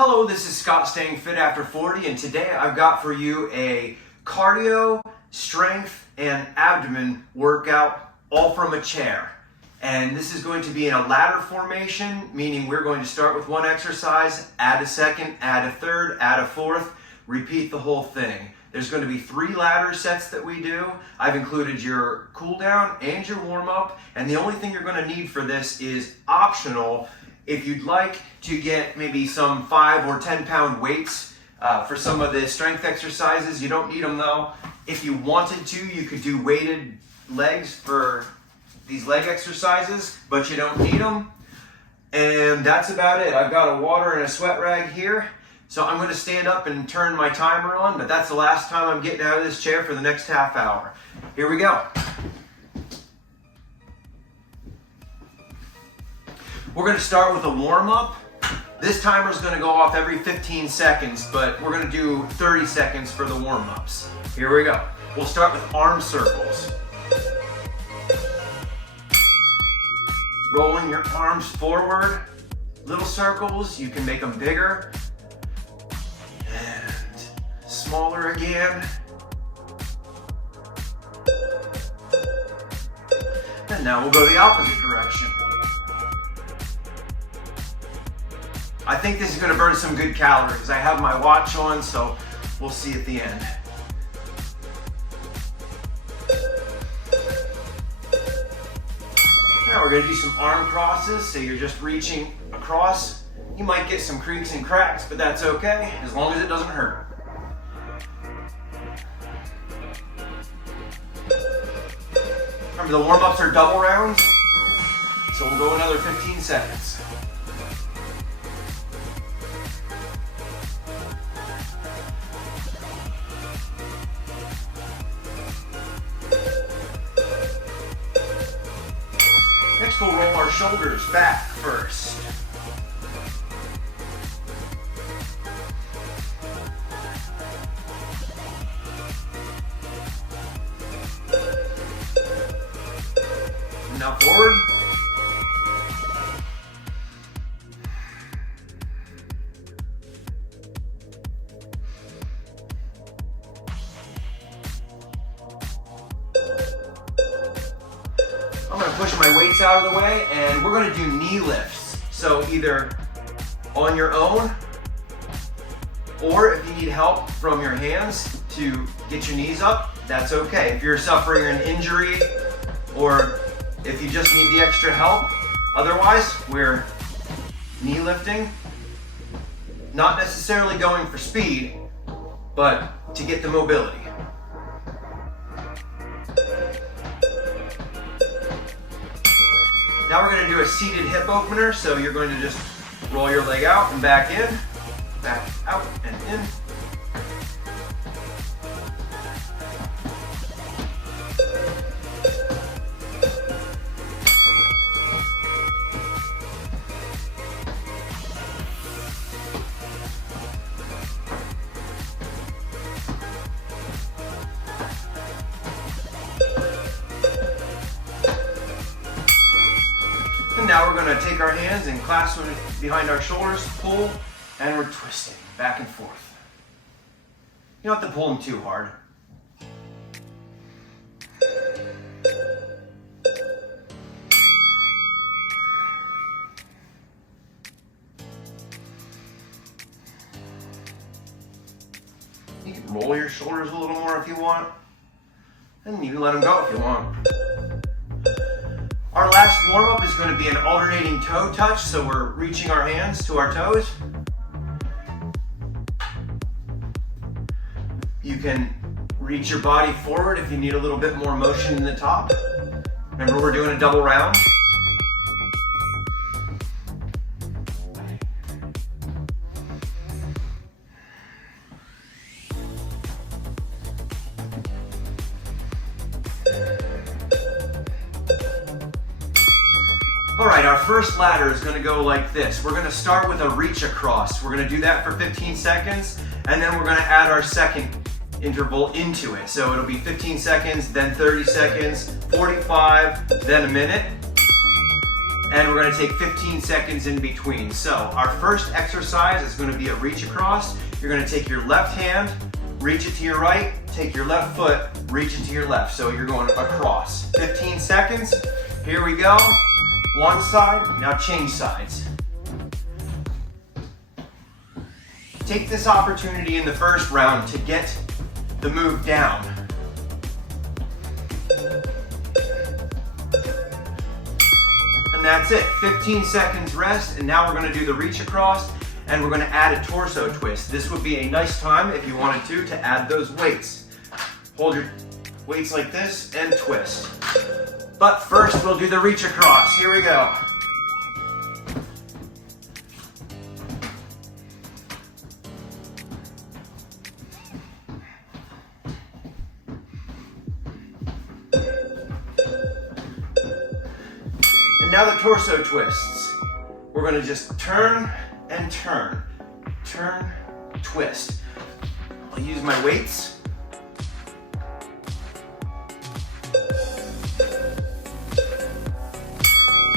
Hello, this is Scott staying fit after 40, and today I've got for you a cardio, strength, and abdomen workout all from a chair. And this is going to be in a ladder formation, meaning we're going to start with one exercise, add a second, add a third, add a fourth, repeat the whole thing. There's going to be 3 ladder sets that we do. I've included your cool down and your warm up, and the only thing you're going to need for this is optional. If you'd like to get maybe some 5 or 10 pound weights for some of the strength exercises, you don't need them though. If you wanted to, you could do weighted legs for these leg exercises, but you don't need them. And that's about it. I've got a water and a sweat rag here. So I'm going to stand up and turn my timer on, but that's the last time I'm getting out of this chair for the next half hour. Here we go. We're going to start with a warm-up. This timer is going to go off every 15 seconds, but we're going to do 30 seconds for the warm-ups. Here we go. We'll start with arm circles. Rolling your arms forward. Little circles, you can make them bigger. And smaller again. And now we'll go the opposite direction. I think this is going to burn some good calories. I have my watch on, so we'll see at the end. Now we're going to do some arm crosses, so you're just reaching across. You might get some creaks and cracks, but that's okay, as long as it doesn't hurt. Remember, the warm-ups are double rounds, so we'll go another 15 seconds. Next, we'll roll our shoulders back first. Now forward. I'm going to push my weights out of the way, and we're going to do knee lifts. So either on your own, or if you need help from your hands to get your knees up, that's okay. If you're suffering an injury, or if you just need the extra help, otherwise we're knee lifting, not necessarily going for speed, but to get the mobility. Now we're going to do a seated hip opener, so you're going to just roll your leg out and back in, back out and in. And now we're going to take our hands and clasp them behind our shoulders, pull, and we're twisting back and forth. You don't have to pull them too hard. You can roll your shoulders a little more if you want, and you can let them go if you want. Our last warm-up is going to be an alternating toe touch, so we're reaching our hands to our toes. You can reach your body forward if you need a little bit more motion in the top. Remember, we're doing a double round. All right, our first ladder is going to go like this. We're going to start with a reach across. We're going to do that for 15 seconds, and then we're going to add our second interval into it. So it'll be 15 seconds, then 30 seconds, 45, then a minute. and we're gonna take 15 seconds in between. So our first exercise is gonna be a reach across. You're gonna take your left hand, reach it to your right, take your left foot, reach it to your left. So you're going across. 15 seconds, here we go. One side, now change sides. Take this opportunity in the first round to get the move down. And that's it, 15 seconds rest, and now we're gonna do the reach across, and we're gonna add a torso twist. This would be a nice time, if you wanted to add those weights. Hold your weights like this and twist. But first, we'll do the reach across. Here we go. And now the torso twists. We're gonna just turn and turn. Turn, twist. I'll use my weights.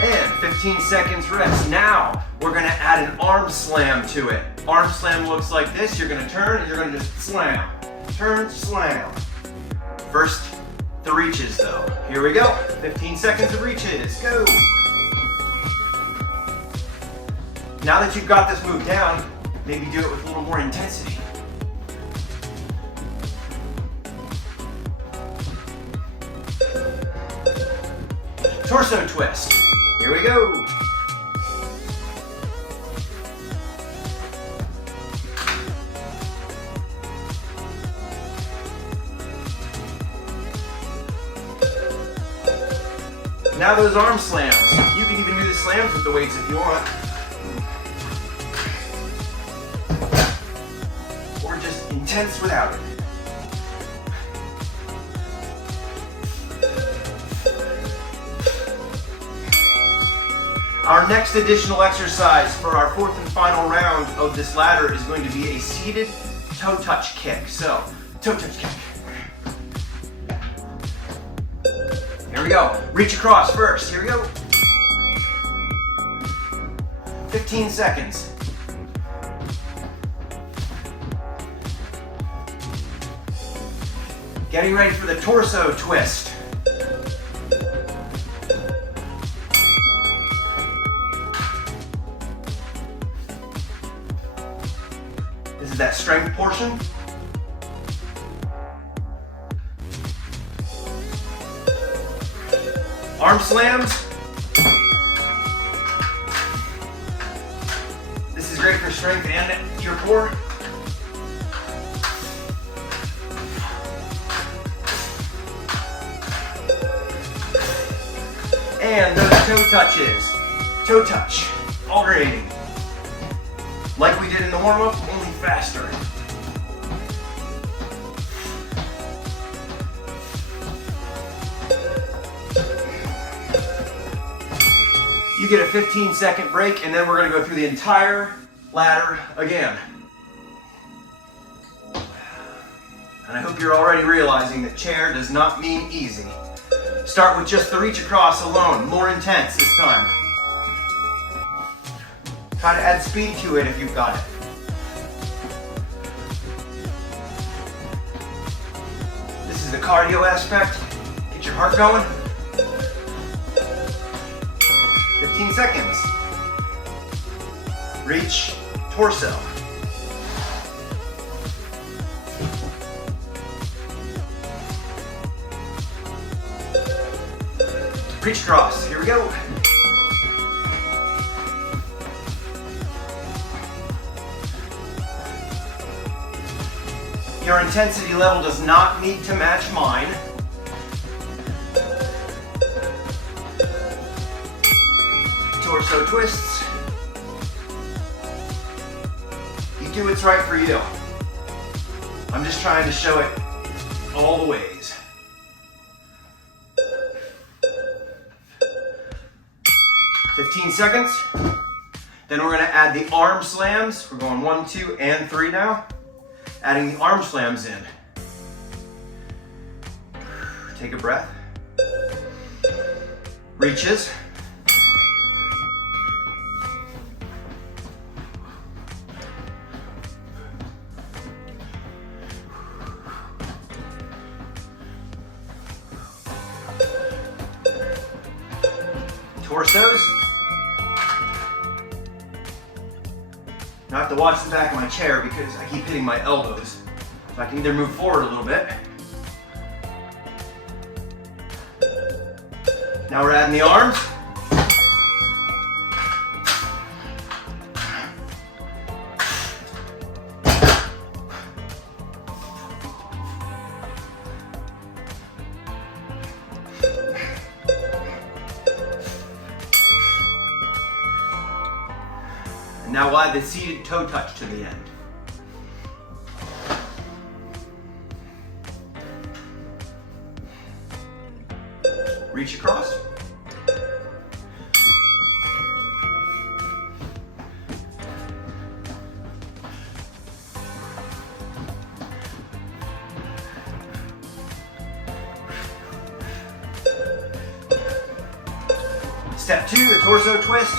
And 15 seconds rest. Now, we're gonna add an arm slam to it. Arm slam looks like this. You're gonna turn and you're gonna just slam. Turn, slam. First, the reaches though. Here we go. 15 seconds of reaches. Go. Now that you've got this move down, maybe do it with a little more intensity. Torso twist. Here we go. Now those arm slams. You can even do the slams with the weights if you want. Or just intense without it. Our next additional exercise for our fourth and final round of this ladder is going to be a seated toe touch kick. So, toe touch kick. Here we go. Reach across first. Here we go. 15 seconds. Getting ready for the torso twist. This is that strength portion. Arm slams. This is great for strength and your core. And those toe touches. Toe touch. Alternating. Like we did in the warm-up, only faster. You get a 15-second break, and then we're going to go through the entire ladder again. And I hope you're already realizing that chair does not mean easy. Start with just the reach across alone, more intense this time. Try to add speed to it if you've got it. This is the cardio aspect. Get your heart going. 15 seconds. Reach, torso. Reach across. Here we go. Your intensity level does not need to match mine. Torso twists. You do what's right for you. I'm just trying to show it all the ways. "15 seconds. Then we're going to add the arm slams. We're going 1, 2, and 3 now. Adding the arm slams in. Take a breath. Reaches. torsos. Now I have to watch the back of my chair because I keep hitting my elbows. So I can either move forward a little bit. Now we're adding the arms. Now we'll add the seated toe touch to the end. Reach across. Step 2, the torso twist.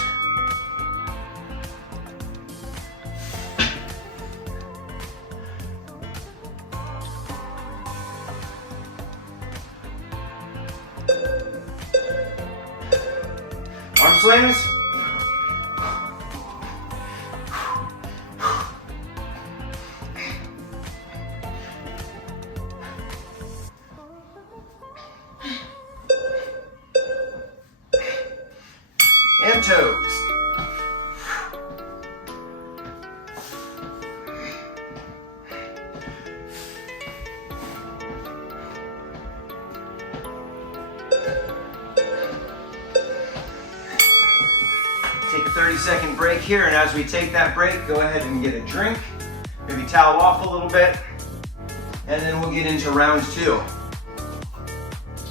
Arm slings. And toes. Take a 30-second break here, and as we take that break, go ahead and get a drink, maybe towel off a little bit, and then we'll get into round 2.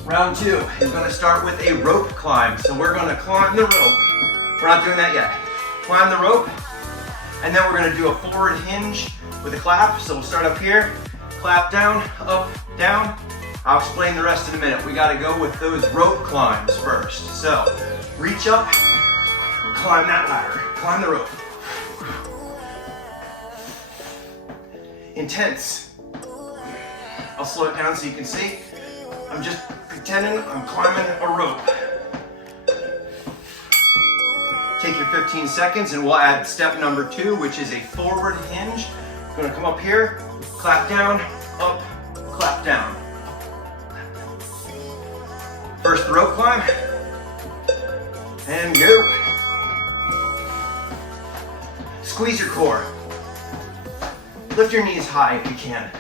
Round 2 is going to start with a rope climb. So we're going to climb the rope. We're not doing that yet. Climb the rope, and then we're going to do a forward hinge with a clap. So we'll start up here, clap down, up, down. I'll explain the rest in a minute. We got to go with those rope climbs first. So reach up, climb that ladder, climb the rope. Intense. I'll slow it down so you can see. I'm just pretending I'm climbing a rope. Take your 15 seconds and we'll add step number 2, which is a forward hinge. I'm gonna come up here, clap down, up, clap down. First the rope climb, and go. Squeeze your core. Lift your knees high if you can.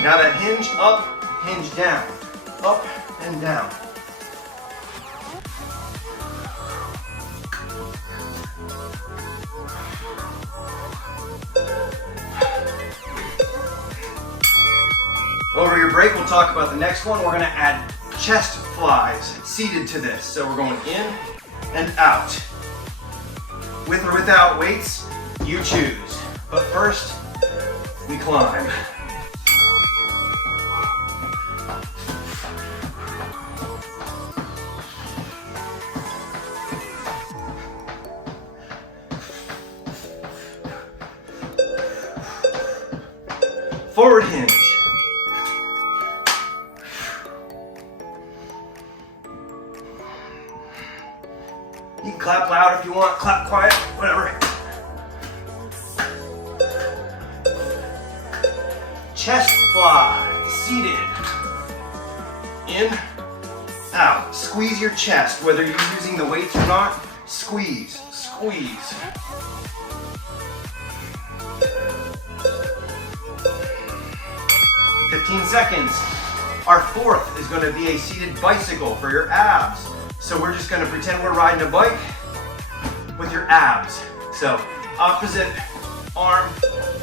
Now that hinge up, hinge down, up and down. Over your break, we'll talk about the next one. We're gonna add chest flies seated to this. So we're going in and out. With or without weights, you choose. But first, we climb. Forward hinge. You can clap loud if you want, clap quiet, whatever. Chest fly, seated. In, out. Squeeze your chest, whether you're using the weights or not. Squeeze, squeeze. Seconds. Our fourth is going to be a seated bicycle for your abs. So we're just going to pretend we're riding a bike with your abs. So opposite arm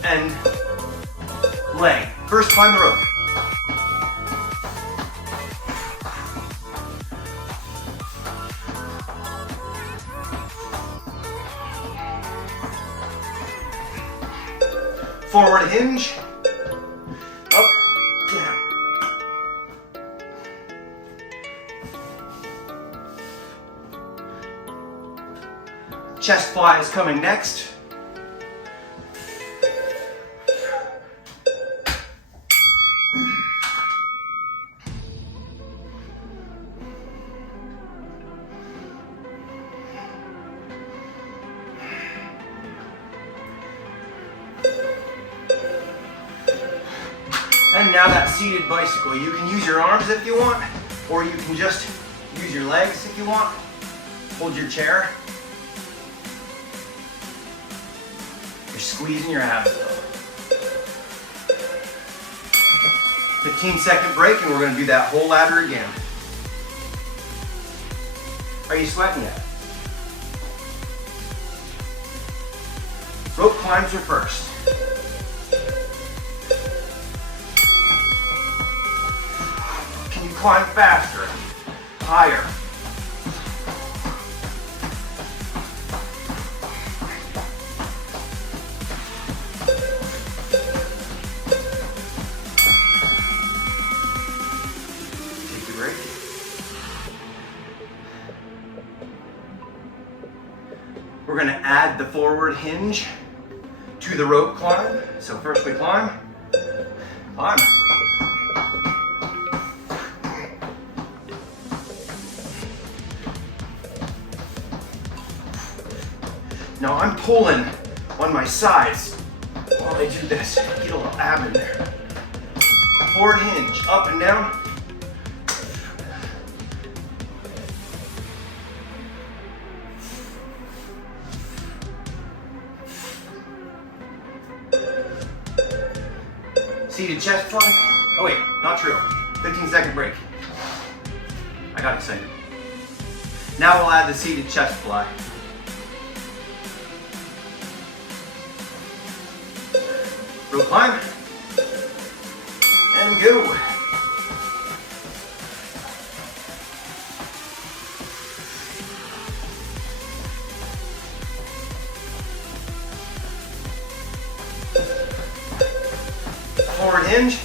and leg. First, climb the rope. Forward hinge. Up. Down. Chest fly is coming next. now that seated bicycle. You can use your arms if you want, or you can just use your legs if you want. Hold your chair. You're squeezing your abs though. 15-second break, and we're going to do that whole ladder again. Are you sweating yet? Rope climbs are first. Can you climb faster? Higher. Take a break. We're going to add the forward hinge to the rope climb. So first we climb, climb. Now I'm pulling on my sides while I do this. Get a little ab in there. Forward hinge, up and down. Seated chest fly. Oh wait, not true. 15-second break. I got excited. Now we'll add the seated chest fly. Rope climb. And go. Forward hinge.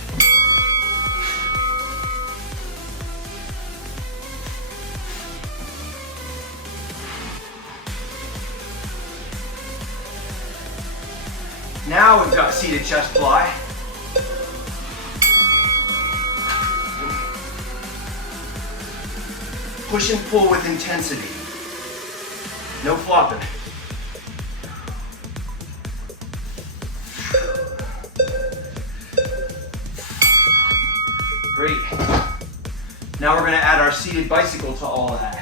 Now we've got seated chest fly. Push and pull with intensity. No flopping. Great. Now we're going to add our seated bicycle to all of that.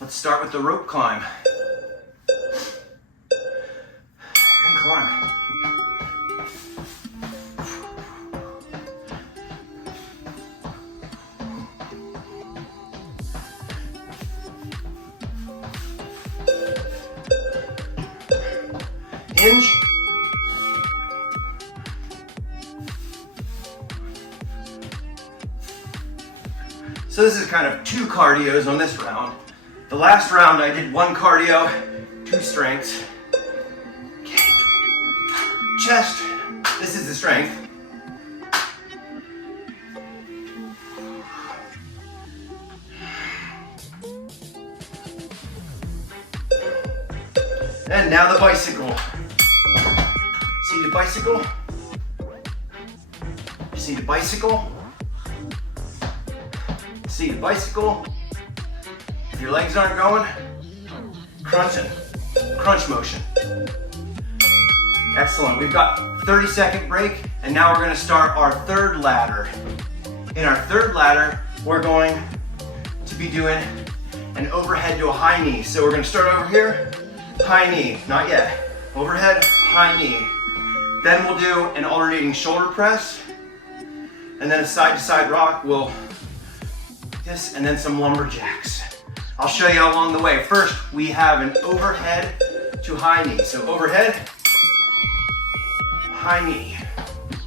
Let's start with the rope climb. And climb. Hinge. So this is kind of 2 cardios on this round. The last round I did 1 cardio, 2 strengths. Okay. Chest, this is the strength. And now the bicycle. Seated bicycle. Seated bicycle. Seated bicycle. If your legs aren't going, crunching. Crunch motion. Excellent. We've got 30-second break, and now we're going to start our third ladder. In our third ladder, we're going to be doing an overhead to a high knee. So we're going to start over here, high knee. Not yet. Overhead, high knee. Then we'll do an alternating shoulder press, and then a side-to-side rock. We'll this, and then some lumberjacks. I'll show you along the way. First, we have an overhead to high knee. So overhead, high knee,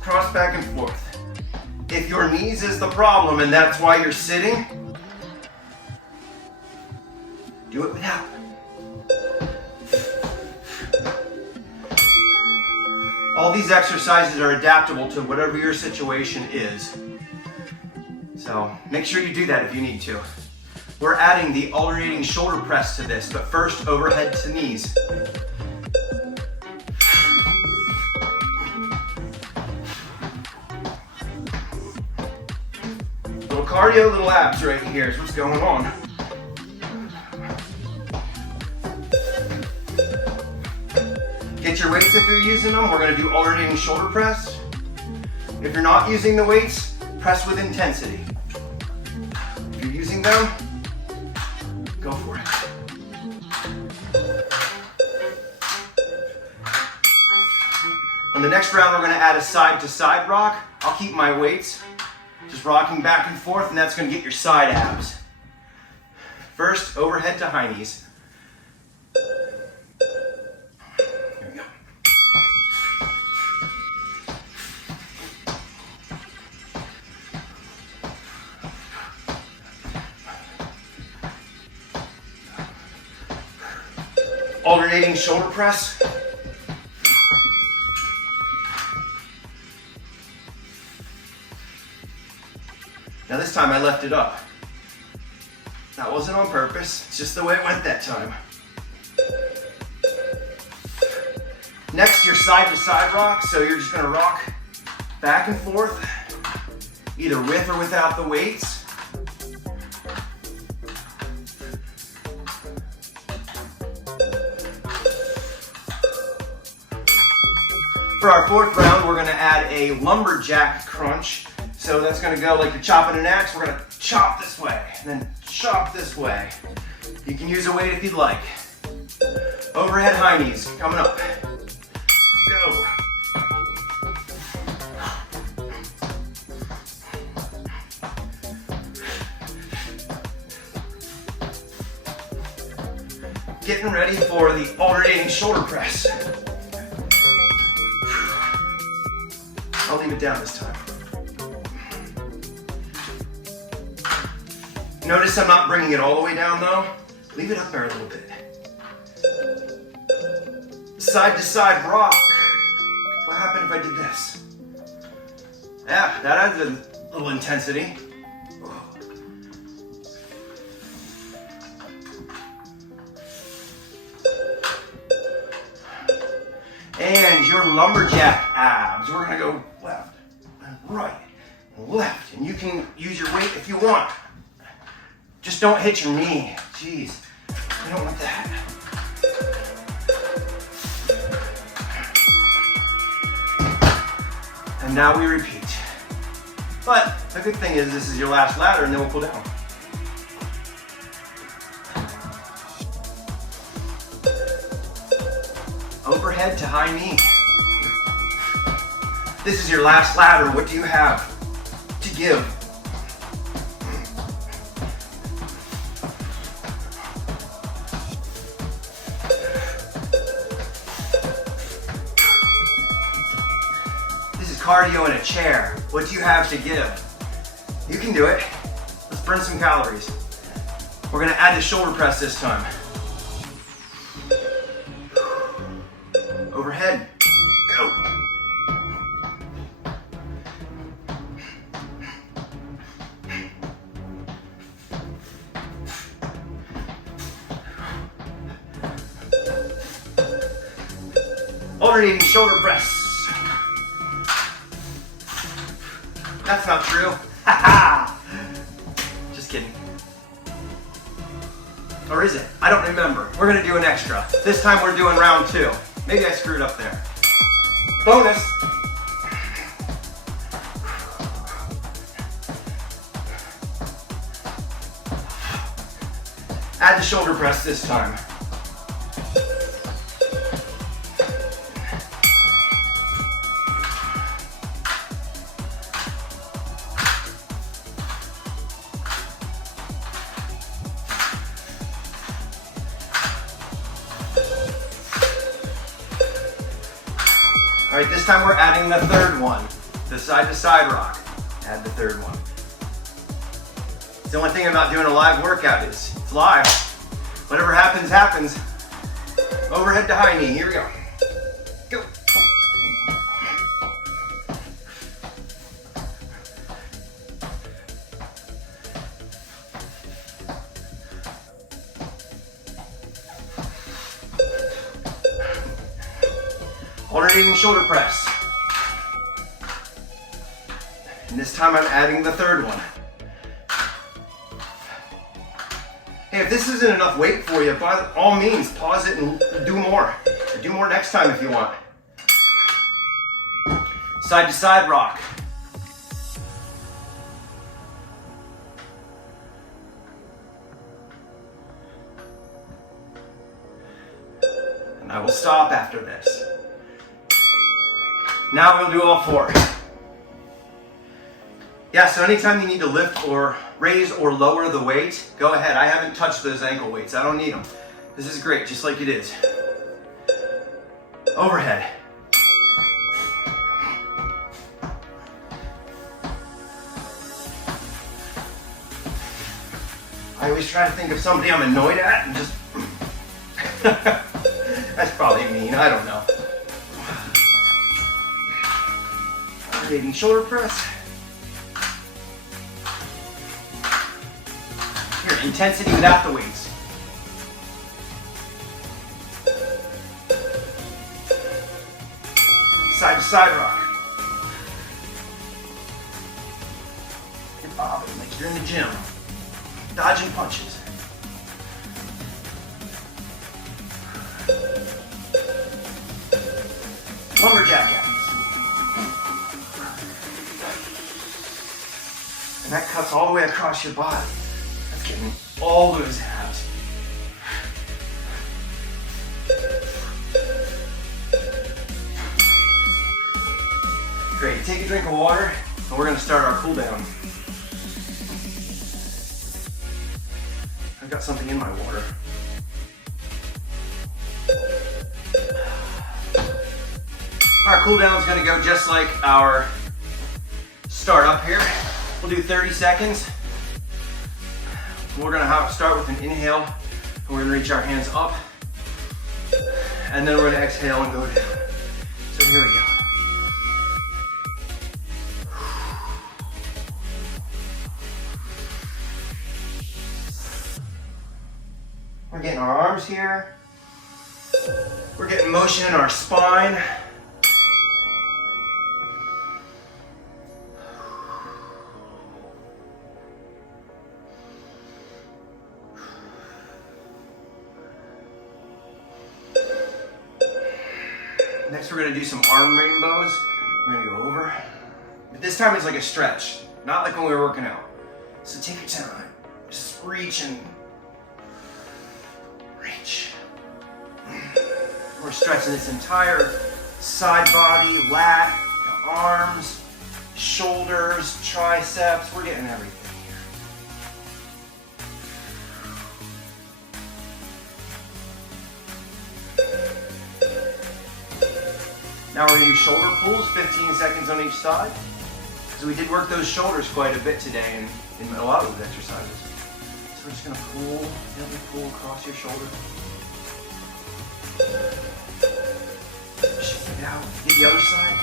cross back and forth. If your knees is the problem and that's why you're sitting, do it without. All these exercises are adaptable to whatever your situation is. So make sure you do that if you need to. We're adding the alternating shoulder press to this, but first overhead to knees. Little cardio, little abs right here is what's going on. Get Get your weights if you're using them. We're gonna do alternating shoulder press. If you're not using the weights, press with intensity. If you're using them, go for it. On the next round, we're gonna add a side to side rock. I'll keep my weights just rocking back and forth, and that's gonna get your side abs. First, overhead to high knees. Here we go. Alternating shoulder press. Now this time I left it up. That wasn't on purpose, it's just the way it went that time. Next, your side to side rock, so you're just gonna rock back and forth, either with or without the weights. For our fourth round, we're gonna add a lumberjack crunch. So that's gonna go like you're chopping an axe. We're gonna chop this way, and then chop this way. You can use a weight if you'd like. Overhead high knees, coming up. Go. Getting ready for the alternating shoulder press. I'll leave it down this time. Notice I'm not bringing it all the way down though. Leave it up there a little bit. Side to side rock. What happened if I did this? Yeah, that adds a little intensity. And your lumberjack abs. We're gonna go left and right and left. And you can use your weight if you want. Just don't hit your knee. Jeez, I don't want that. And now we repeat. But the good thing is this is your last ladder and then we'll pull down. Overhead to high knee. This is your last ladder. What do you have to give? Cardio in a chair. What do you have to give? You can do it. Let's burn some calories. We're gonna add the shoulder press this time. Overhead. Go. Alternating shoulder press. That's not true. Ha Just kidding. Or is it? I don't remember. We're gonna do an extra. This time we're doing round 2. Maybe I screwed up there. Bonus. Add the shoulder press this time. All right, this time we're adding the third one, the side to side rock. Add the third one. It's the only thing about doing a live workout is it's live. Whatever happens, happens. Overhead to high knee, here we go. Go. Alternating shoulder press. And this time I'm adding the third one. Hey, if this isn't enough weight for you, by all means, pause it and do more. do more next time if you want. Side to side rock. And I will stop after this. Now we'll do all four. Yeah, so anytime you need to lift or raise or lower the weight, go ahead. I haven't touched those ankle weights. I don't need them. This is great, just like it is. Overhead. I always try to think of somebody I'm annoyed at and just... That's probably mean, I don't know. Rotating shoulder press. Here, intensity without the weights. Side to side rock. You're bobbing like you're in the gym. Dodging punches. Lumberjack abs. And that cuts all the way across your body. That's getting all those abs. Great, take a drink of water, and we're gonna start our cool down. I've got something in my water. Our cool down is gonna go just like our start up here. We'll do 30 seconds. We're gonna start with an inhale, and we're gonna reach our hands up, and then we're gonna exhale and go down. So here we go. We're getting our arms here. We're getting motion in our spine. Next we're going to do some arm rainbows. We're going to go over. But this time it's like a stretch, not like when we were working out. So take your time. Just reach and reach. We're stretching this entire side body, lat, arms, shoulders, triceps. We're getting everything here. Now we're going to do shoulder pulls, 15 seconds on each side. So we did work those shoulders quite a bit today in a lot of those exercises. So we're just going to pull, gently pull across your shoulder. Shift it out. Get the other side.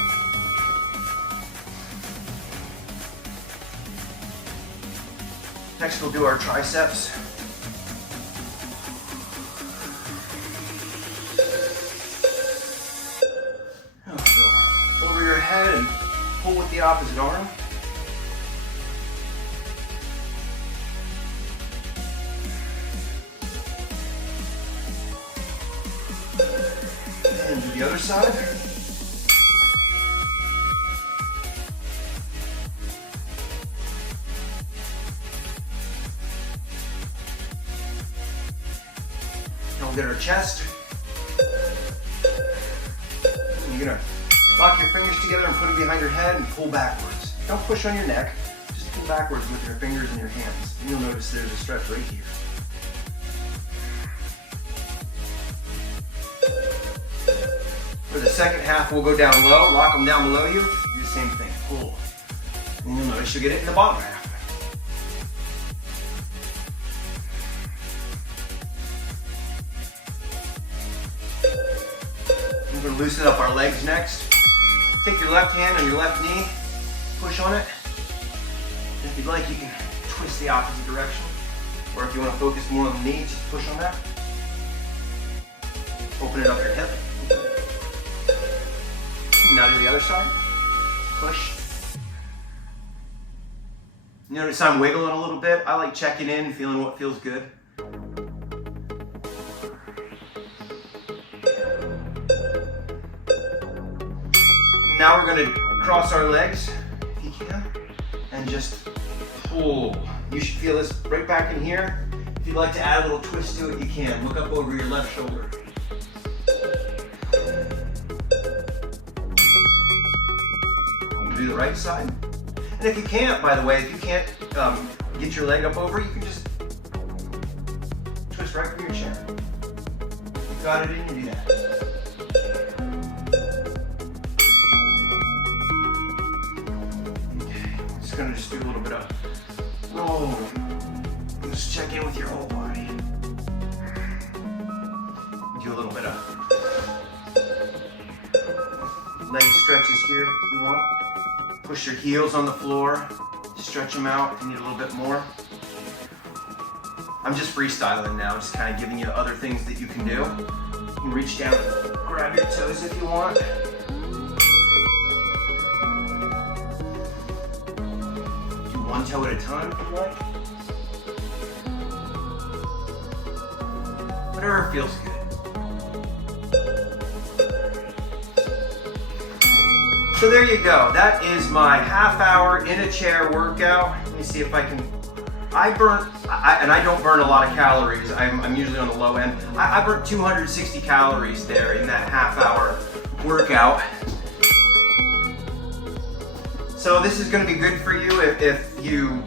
Next we'll do our triceps. Over your head and pull with the opposite arm. And do the other side. Now we'll get our chest. And you're gonna lock your fingers together and put them behind your head and pull backwards. Don't push on your neck, just pull backwards with your fingers and your hands. And you'll notice there's a stretch right here. For the second half, we'll go down low, lock them down below you, do the same thing, pull. And you'll notice you'll get it in the bottom half. We're going to loosen up our legs next. Take your left hand on your left knee, push on it. And if you'd like, you can twist the opposite direction. Or if you want to focus more on the knee, just push on that. Open it up your hip. Now do the other side. Push. Notice I'm wiggling a little bit. I like checking in, feeling what feels good. Now we're gonna cross our legs, if you can, and just pull. You should feel this right back in here. If you'd like to add a little twist to it, you can. Look up over your left shoulder. Do the right side. And if you can't, by the way, if you can't get your leg up over, you can just twist right from your chair. You got it in, you do that. Okay, just gonna do a little bit of roll. Just check in with your whole body. Do a little bit of leg stretches here if you want. Push your heels on the floor, stretch them out if you need a little bit more. I'm just freestyling now, just kind of giving you other things that you can do. You can reach down and grab your toes if you want. Do one toe at a time if you like. Whatever feels good. So there you go. That is my half-hour in a chair workout. Let me see if I can. And I don't burn a lot of calories. I'm usually on the low end. I burnt 260 calories there in that half-hour workout. So this is going to be good for you if you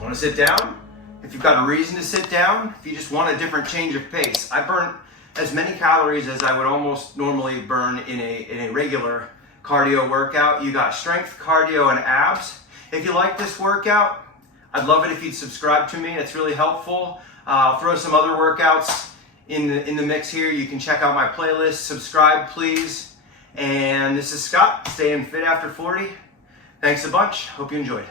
want to sit down, if you've got a reason to sit down, if you just want a different change of pace. I burn as many calories as I would almost normally burn in a regular cardio workout. You got strength, cardio, and abs. If you like this workout, I'd love it if you'd subscribe to me. It's really helpful. I'll throw some other workouts in the mix here. You can check out my playlist. Subscribe, please. And this is Scott, staying fit after 40. Thanks a bunch. Hope you enjoyed.